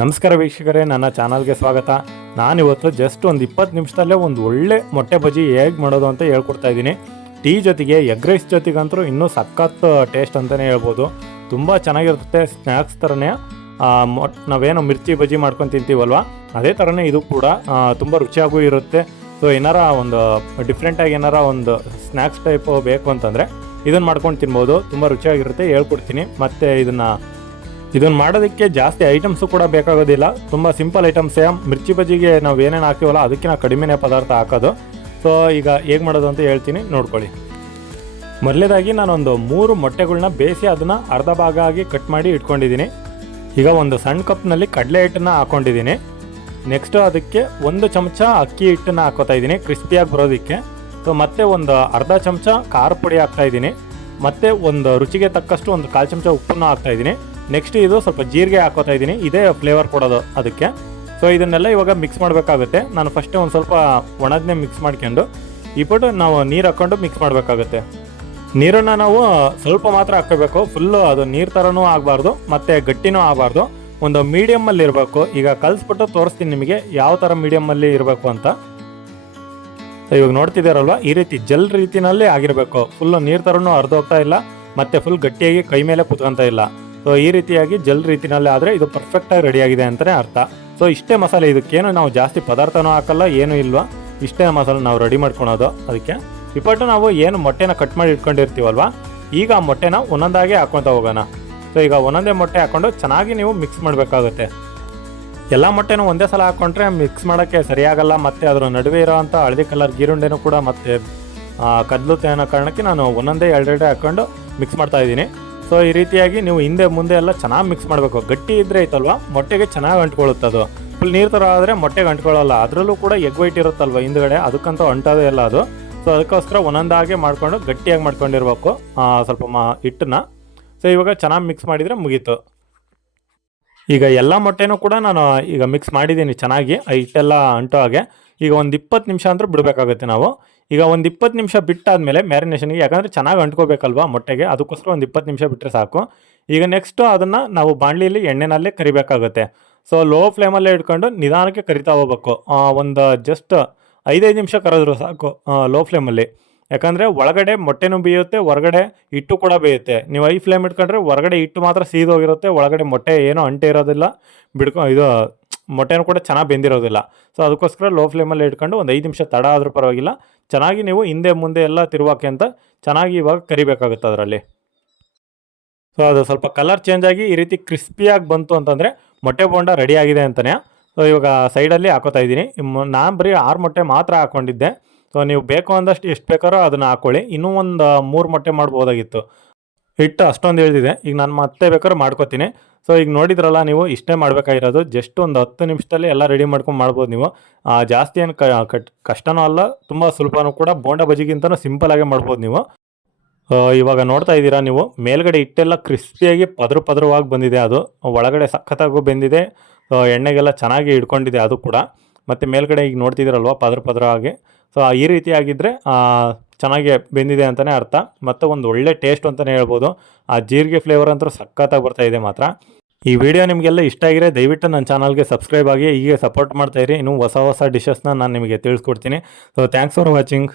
ನಮಸ್ಕಾರ ವೀಕ್ಷಕರೇ, ನನ್ನ ಚಾನಲ್ಗೆ ಸ್ವಾಗತ. ನಾನಿವತ್ತು ಜಸ್ಟ್ ಒಂದು ಇಪ್ಪತ್ತು ನಿಮಿಷದಲ್ಲೇ ಒಂದು ಒಳ್ಳೆ ಮೊಟ್ಟೆ ಬಜ್ಜಿ ಹೇಗೆ ಮಾಡೋದು ಅಂತ ಹೇಳ್ಕೊಡ್ತಾ ಇದ್ದೀನಿ. ಟೀ ಜೊತೆಗೆ ಎಗ್ ರೈಸ್ ಜೊತೆಗಂತೂ ಇನ್ನೂ ಸಖತ್ ಟೇಸ್ಟ್ ಅಂತಲೇ ಹೇಳ್ಬೋದು. ತುಂಬ ಚೆನ್ನಾಗಿರುತ್ತೆ ಸ್ನ್ಯಾಕ್ಸ್ ಥರನೇ ಮೊಟ್, ನಾವೇನೋ ಮಿರ್ಚಿ ಬಜ್ಜಿ ಮಾಡ್ಕೊಂಡು ತಿಂತೀವಲ್ವ? ಅದೇ ಥರನೇ ಇದು ಕೂಡ ತುಂಬ ರುಚಿಯಾಗೂ ಇರುತ್ತೆ. ಸೊ ಏನಾರ ಒಂದು ಡಿಫ್ರೆಂಟಾಗಿ ಏನಾರ ಒಂದು ಸ್ನ್ಯಾಕ್ಸ್ ಟೈಪ್ ಬೇಕು ಅಂತಂದರೆ ಇದನ್ನು ಮಾಡ್ಕೊಂಡು ತಿನ್ಬೋದು. ತುಂಬ ರುಚಿಯಾಗಿರುತ್ತೆ ಹೇಳ್ಕೊಡ್ತೀನಿ. ಮತ್ತು ಇದನ್ನು ಇದನ್ನು ಮಾಡೋದಕ್ಕೆ ಜಾಸ್ತಿ ಐಟಮ್ಸು ಕೂಡ ಬೇಕಾಗೋದಿಲ್ಲ. ತುಂಬ ಸಿಂಪಲ್ ಐಟಮ್ಸೇ ಮಿರ್ಚಿ ಬಜ್ಜಿಗೆ ನಾವು ಏನೇನು ಹಾಕ್ತೀವಲ್ಲ ಅದಕ್ಕಿಂತ ಕಡಿಮೆನೇ ಪದಾರ್ಥ ಹಾಕೋದು. ಸೊ ಈಗ ಹೇಗೆ ಮಾಡೋದು ಅಂತ ಹೇಳ್ತೀನಿ, ನೋಡ್ಕೊಳ್ಳಿ. ಮೊದಲೇದಾಗಿ ನಾನೊಂದು ಮೂರು ಮೊಟ್ಟೆಗಳನ್ನ ಬೇಯಿಸಿ ಅದನ್ನು ಅರ್ಧ ಭಾಗ ಆಗಿ ಕಟ್ ಮಾಡಿ ಇಟ್ಕೊಂಡಿದ್ದೀನಿ. ಈಗ ಒಂದು ಸಣ್ಣ ಕಪ್ನಲ್ಲಿ ಕಡಲೆ ಹಿಟ್ಟನ್ನು ಹಾಕೊಂಡಿದ್ದೀನಿ. ನೆಕ್ಸ್ಟು ಅದಕ್ಕೆ ಒಂದು ಚಮಚ ಅಕ್ಕಿ ಹಿಟ್ಟನ್ನು ಹಾಕೋತಾ ಇದ್ದೀನಿ ಕ್ರಿಸ್ಪಿಯಾಗಿ ಬರೋದಕ್ಕೆ. ಸೊ ಮತ್ತೆ ಒಂದು ಅರ್ಧ ಚಮಚ ಖಾರ ಪುಡಿ ಹಾಕ್ತಾ ಇದ್ದೀನಿ. ಮತ್ತೆ ಒಂದು ರುಚಿಗೆ ತಕ್ಕಷ್ಟು ಒಂದು ಕಾಲು ಚಮಚ ಉಪ್ಪನ್ನು ಹಾಕ್ತಾ ಇದ್ದೀನಿ. ನೆಕ್ಸ್ಟ್ ಇದು ಸ್ವಲ್ಪ ಜೀರಿಗೆ ಹಾಕೋತಾ ಇದ್ದೀನಿ. ಇದೇ ಫ್ಲೇವರ್ ಕೊಡೋದು ಅದಕ್ಕೆ. ಸೊ ಇದನ್ನೆಲ್ಲ ಇವಾಗ ಮಿಕ್ಸ್ ಮಾಡಬೇಕಾಗುತ್ತೆ. ನಾನು ಫಸ್ಟ್ ಒಂದು ಸ್ವಲ್ಪ ಒಣದನ್ನೇ ಮಿಕ್ಸ್ ಮಾಡ್ಕೊಂಡು ಇಪ್ಪಟ್ಟು ನಾವು ನೀರು ಹಾಕ್ಕೊಂಡು ಮಿಕ್ಸ್ ಮಾಡಬೇಕಾಗುತ್ತೆ. ನೀರನ್ನು ನಾವು ಸ್ವಲ್ಪ ಮಾತ್ರ ಹಾಕೋಬೇಕು ಫುಲ್ಲು ಅದು ನೀರು ಥರನೂ ಆಗಬಾರ್ದು, ಮತ್ತು ಗಟ್ಟಿನೂ ಆಗಬಾರ್ದು. ಒಂದು ಮೀಡಿಯಮ್ಮಲ್ಲಿ ಇರಬೇಕು. ಈಗ ಕಲಿಸ್ಬಿಟ್ಟು ತೋರಿಸ್ತೀನಿ ನಿಮಗೆ ಯಾವ ಥರ ಮೀಡಿಯಮ್ಮಲ್ಲಿ ಇರಬೇಕು ಅಂತ. ಸೊ ಇವಾಗ ನೋಡ್ತಿದ್ದೀರಲ್ವ? ಈ ರೀತಿ ಜಲ್ ರೀತಿನಲ್ಲಿ ಆಗಿರಬೇಕು. ಫುಲ್ಲು ನೀರು ಥರನೂ ಹರಿದೋಗ್ತಾ ಇಲ್ಲ, ಮತ್ತು ಫುಲ್ ಗಟ್ಟಿಯಾಗಿ ಕೈ ಮೇಲೆ ಕೂತ್ಕೊತಾ ಇಲ್ಲ. ಸೊ ಈ ರೀತಿಯಾಗಿ ಜಲ್ ರೀತಿನಲ್ಲಿ ಆದರೆ ಇದು ಪರ್ಫೆಕ್ಟಾಗಿ ರೆಡಿಯಾಗಿದೆ ಅಂತಲೇ ಅರ್ಥ. ಸೊ ಇಷ್ಟೇ ಮಸಾಲೆ ಇದಕ್ಕೇನು ನಾವು ಜಾಸ್ತಿ ಪದಾರ್ಥನೂ ಹಾಕಲ್ಲ, ಏನೂ ಇಲ್ವಾ? ಇಷ್ಟೇ ಮಸಾಲೆ ನಾವು ರೆಡಿ ಮಾಡ್ಕೊಳೋದು ಅದಕ್ಕೆ. ಇಪ್ಪಟ್ಟು ನಾವು ಏನು ಮೊಟ್ಟೆನ ಕಟ್ ಮಾಡಿ ಇಟ್ಕೊಂಡಿರ್ತೀವಲ್ವ? ಈಗ ಆ ಮೊಟ್ಟೆನ ಒಂದೊಂದಾಗೆ ಹಾಕ್ಕೊತಾ ಹೋಗೋಣ. ಸೊ ಈಗ ಒಂದೊಂದೇ ಮೊಟ್ಟೆ ಹಾಕ್ಕೊಂಡು ಚೆನ್ನಾಗಿ ನೀವು ಮಿಕ್ಸ್ ಮಾಡಬೇಕಾಗುತ್ತೆ. ಎಲ್ಲ ಮೊಟ್ಟೆನೂ ಒಂದೇ ಸಲ ಹಾಕ್ಕೊಂಡ್ರೆ ಮಿಕ್ಸ್ ಮಾಡೋಕ್ಕೆ ಸರಿಯಾಗಲ್ಲ, ಮತ್ತು ಅದರ ನಡುವೆ ಇರೋವಂಥ ಹಳದಿ ಕಲರ್ ಗೀರುಂಡೆನೂ ಕೂಡ ಮತ್ತೆ ಕದ್ಲುತ್ತೆ ಅನ್ನೋ ಕಾರಣಕ್ಕೆ ನಾನು ಒಂದೊಂದೇ ಎರಡೆರಡೆ ಹಾಕ್ಕೊಂಡು ಮಿಕ್ಸ್ ಮಾಡ್ತಾ ಇದ್ದೀನಿ. ಸೊ ಈ ರೀತಿಯಾಗಿ ನೀವು ಹಿಂದೆ ಮುಂದೆ ಎಲ್ಲ ಚೆನ್ನಾಗಿ ಮಿಕ್ಸ್ ಮಾಡಬೇಕು. ಗಟ್ಟಿ ಇದ್ರೆ ಐತಲ್ವ ಮೊಟ್ಟೆಗೆ ಚೆನ್ನಾಗಿ ಅಂಟ್ಕೊಳ್ಳುತ್ತೆ ಅದು. ಫುಲ್ ನೀರು ಥರ ಆದರೆ ಮೊಟ್ಟೆಗೆ ಅಂಟ್ಕೊಳ್ಳಲ್ಲ. ಅದರಲ್ಲೂ ಕೂಡ ಎಗ್ ವೈಟ್ ಇರುತ್ತಲ್ವ ಹಿಂದ್ಗಡೆ? ಅದಕ್ಕಂತೂ ಅಂಟೋದೇ ಇಲ್ಲ ಅದು. ಸೊ ಅದಕ್ಕೋಸ್ಕರ ಒಂದೊಂದಾಗೆ ಮಾಡ್ಕೊಂಡು ಗಟ್ಟಿಯಾಗಿ ಮಾಡ್ಕೊಂಡಿರ್ಬೇಕು ಸ್ವಲ್ಪ ಮಾ, ಹಿಟ್ಟನ್ನ. ಸೊ ಇವಾಗ ಚೆನ್ನಾಗಿ ಮಿಕ್ಸ್ ಮಾಡಿದರೆ ಮುಗೀತು. ಈಗ ಎಲ್ಲ ಮೊಟ್ಟೆನೂ ಕೂಡ ನಾನು ಈಗ ಮಿಕ್ಸ್ ಮಾಡಿದ್ದೀನಿ ಚೆನ್ನಾಗಿ. ಆ ಹಿಟ್ಟೆಲ್ಲ ಅಂಟೋ ಹಾಗೆ. ಈಗ ಒಂದು ಇಪ್ಪತ್ತು ನಿಮಿಷ ಅಂತೂ ಬಿಡಬೇಕಾಗುತ್ತೆ ನಾವು. ಈಗ ಒಂದು ಇಪ್ಪತ್ತು ನಿಮಿಷ ಬಿಟ್ಟಾದಮೇಲೆ ಮ್ಯಾರಿನೇಷನ್ಗೆ ಯಾಕಂದರೆ ಚೆನ್ನಾಗಿ ಅಂಟ್ಕೋಬೇಕಲ್ವಾ ಮೊಟ್ಟೆಗೆ, ಅದಕ್ಕೋಸ್ಕರ ಒಂದು ಇಪ್ಪತ್ತು ನಿಮಿಷ ಬಿಟ್ಟರೆ ಸಾಕು. ಈಗ ನೆಕ್ಸ್ಟು ಅದನ್ನು ನಾವು ಬಾಣಲಿಯಲ್ಲಿ ಎಣ್ಣೆನಲ್ಲೇ ಕರಿಬೇಕಾಗುತ್ತೆ. ಸೊ ಲೋ ಫ್ಲೇಮಲ್ಲೇ ಇಟ್ಕೊಂಡು ನಿಧಾನಕ್ಕೆ ಕರಿತಾ ಹೋಗ್ಬೇಕು. ಒಂದು ಜಸ್ಟ್ ಐದೈದು ನಿಮಿಷ ಕರೆದ್ರು ಸಾಕು ಲೋ ಫ್ಲೇಮಲ್ಲಿ ಯಾಕಂದರೆ ಒಳಗಡೆ ಮೊಟ್ಟೆನೂ ಬೇಯುತ್ತೆ, ಹೊರಗಡೆ ಹಿಟ್ಟು ಕೂಡ ಬೇಯುತ್ತೆ. ನೀವು ಐ ಫ್ಲೇಮ್ ಇಟ್ಕೊಂಡ್ರೆ ಹೊರಗಡೆ ಹಿಟ್ಟು ಮಾತ್ರ ಸೀದೋಗಿರುತ್ತೆ ಒಳಗಡೆ ಮೊಟ್ಟೆ ಏನೂ ಅಂಟೆ ಇರೋದಿಲ್ಲ, ಬಿಡ್ಕೊ, ಇದು ಮೊಟ್ಟೆನೂ ಕೂಡ ಚೆನ್ನಾಗಿ ಬೆಂದಿರೋದಿಲ್ಲ. ಸೊ ಅದಕ್ಕೋಸ್ಕರ ಲೋ ಫ್ಲೇಮಲ್ಲಿ ಇಟ್ಕೊಂಡು ಒಂದು ಐದು ನಿಮಿಷ ತಡ ಆದರೂ ಪರವಾಗಿಲ್ಲ. ಚೆನ್ನಾಗಿ ನೀವು ಹಿಂದೆ ಮುಂದೆ ಎಲ್ಲ ತಿರುವಾಕೆ ಅಂತ ಚೆನ್ನಾಗಿ ಇವಾಗ ಕರಿಬೇಕಾಗುತ್ತೆ ಅದರಲ್ಲಿ. ಸೊ ಅದು ಸ್ವಲ್ಪ ಕಲರ್ ಚೇಂಜ್ ಆಗಿ ಈ ರೀತಿ ಕ್ರಿಸ್ಪಿಯಾಗಿ ಬಂತು ಅಂತಂದರೆ ಮೊಟ್ಟೆ ಬೋಂಡ ರೆಡಿ ಆಗಿದೆ ಅಂತಲೇ ಸೊ ಇವಾಗ ಸೈಡಲ್ಲಿ ಹಾಕೋತಾ ಇದ್ದೀನಿ. ನಾನು ಬರೀ ಆರು ಮೊಟ್ಟೆ ಮಾತ್ರ ಹಾಕ್ಕೊಂಡಿದ್ದೆ ಸೊ ನೀವು ಬೇಕು ಅಂದಷ್ಟು ಎಷ್ಟು ಬೇಕಾರೋ ಅದನ್ನು ಹಾಕ್ಕೊಳ್ಳಿ ಇನ್ನೂ ಒಂದು, ಮೂರು ಮೊಟ್ಟೆ ಮಾಡ್ಬೋದಾಗಿತ್ತು. ಹಿಟ್ಟು ಅಷ್ಟೊಂದು ಹೇಳ್ದಿದೆ. ಈಗ ನಾನು ಮತ್ತೆ ಬೇಕಾದ್ರೆ ಮಾಡ್ಕೋತೀನಿ. ಸೊ ಈಗ ನೋಡಿದ್ರಲ್ಲ ನೀವು ಇಷ್ಟೇ ಮಾಡಬೇಕಾಗಿರೋದು. ಜಸ್ಟ್ ಒಂದು ಹತ್ತು ನಿಮಿಷದಲ್ಲಿ ಎಲ್ಲ ರೆಡಿ ಮಾಡ್ಕೊಂಡು ಮಾಡ್ಬೋದು ನೀವು. ಜಾಸ್ತಿ ಏನು ಕಷ್ಟನೂ ಅಲ್ಲ, ತುಂಬ ಸುಲಭನೂ ಕೂಡ ಬೋಂಡ ಬಜಿಗಿಂತನೂ ಸಿಂಪಲಾಗೆ ಮಾಡ್ಬೋದು ನೀವು. ಇವಾಗ ನೋಡ್ತಾ ಇದ್ದೀರಾ ನೀವು, ಮೇಲ್ಗಡೆ ಹಿಟ್ಟೆಲ್ಲ ಕ್ರಿಸ್ಪಿಯಾಗಿ ಪದ್ರ ಪದರವಾಗಿ ಬಂದಿದೆ ಅದು. ಒಳಗಡೆ ಸಖತ್ತಾಗೂ ಬೆಂದಿದೆ. ಎಣ್ಣೆಗೆಲ್ಲ ಚೆನ್ನಾಗಿ ಹಿಡ್ಕೊಂಡಿದೆ ಅದು ಕೂಡ. ಮತ್ತು ಮೇಲ್ಗಡೆ ಈಗ ನೋಡ್ತಿದ್ದೀರಲ್ವ ಪದ್ರ ಪದರವಾಗಿ ಸೊ ಈ ರೀತಿಯಾಗಿದ್ದರೆ ಚೆನ್ನಾಗಿ ಬೆಂದಿದೆ ಅಂತಲೇ ಅರ್ಥ. ಮತ್ತು ಒಂದು ಒಳ್ಳೆ ಟೇಸ್ಟ್ ಅಂತಲೇ ಹೇಳ್ಬೋದು. ಆ ಜೀರಿಗೆ ಫ್ಲೇವರ್ ಅಂತೂ ಸಖತ್ತಾಗಿ ಬರ್ತಾ ಇದೆ ಮಾತ್ರ. ಈ ವಿಡಿಯೋ ನಿಮಗೆಲ್ಲ ಇಷ್ಟ ಆಗಿದೆ ದಯವಿಟ್ಟು ನನ್ನ ಚಾನಲ್ಗೆ ಸಬ್ಸ್ಕ್ರೈಬ್ ಆಗಿ ಹೀಗೆ ಸಪೋರ್ಟ್ ಮಾಡ್ತಾಯಿರಿ ಇನ್ನೂ ಹೊಸ ಹೊಸ ಡಿಶಸ್ನ ನಾನು ನಿಮಗೆ ತಿಳಿಸ್ಕೊಡ್ತೀನಿ. So thanks for watching